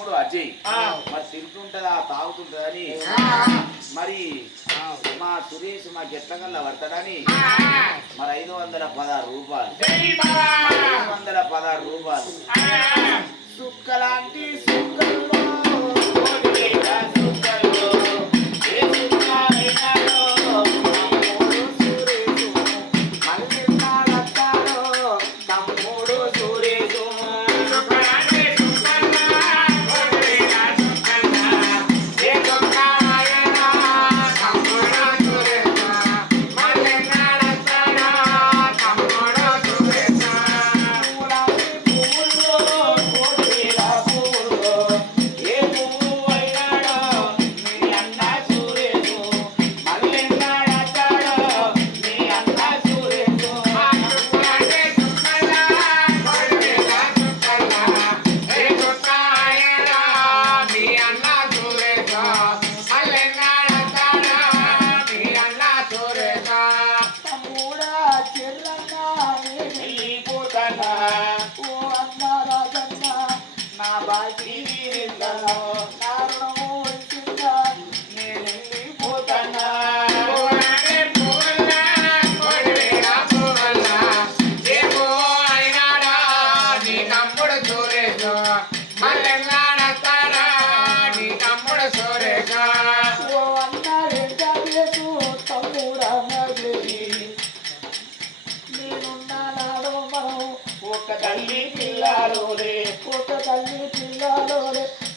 తమ్ముడు అజయ్ మరి తింటుంటదా తాగుతుంటదని మరి మా సురేష్ మాకు ఎట్లకల్లా పడతాడని మరి 516 రూపాయలు 516 రూపాయలు సుక్కలాంటి సుక్కల్లో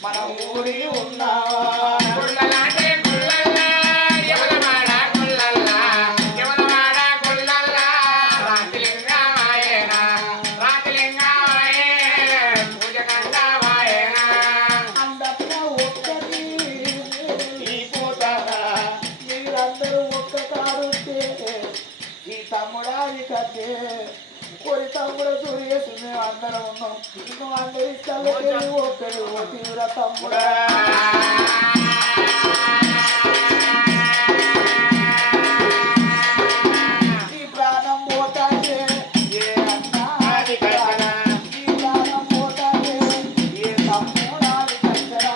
మనం ఊరి ఉన్నావా कोई तम्मुड़ सूर्य सुने अंदर उन्नो इन्नो अंदर चल के वो करे वो तीव्र तम्मुड़ की प्राणम होता है ये अन्ना निकलना की प्राणम होता है ये तम्मुड़ निकलना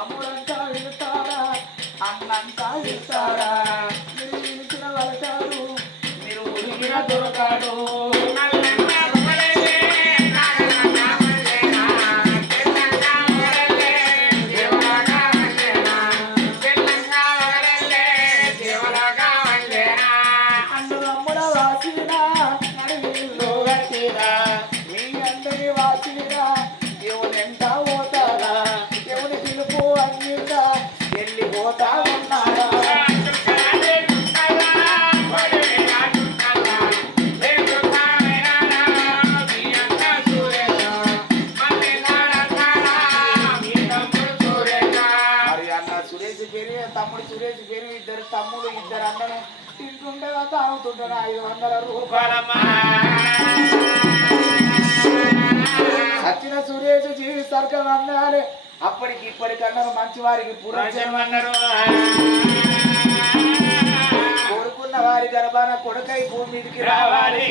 అమ్ముడంతా వెళ్తారా అన్నంతా వెళ్తారా మీరు పిలిచిన వలకాడు మీరు ఉరిగిన దొరకాడు అన్నులమ్ముడ వాసినా నడిలో గట్టిరా మీ అందరి వాసినా దేవునెంట పోతారా దేవుని పిలుపు అందిందా వెళ్ళిపోతా ఉన్నారా మరి అన్న సురేష్ పేరు తమ్ముడు సురేష్ పేరు ఇద్దరు తమ్ముడు ఇద్దరు అన్నలు తింటుండగా తాగుతుంటారు 500 రూపాయలమ్మా సచిన సురేష్ జీవి సర్కం అన్నారు అప్పటికి ఇప్పటికన్నారు మంచి వారికి పురమన్నారు కోరుకున్న వారి గర్భాన కొడుకై భూమి మీదకి రావాలి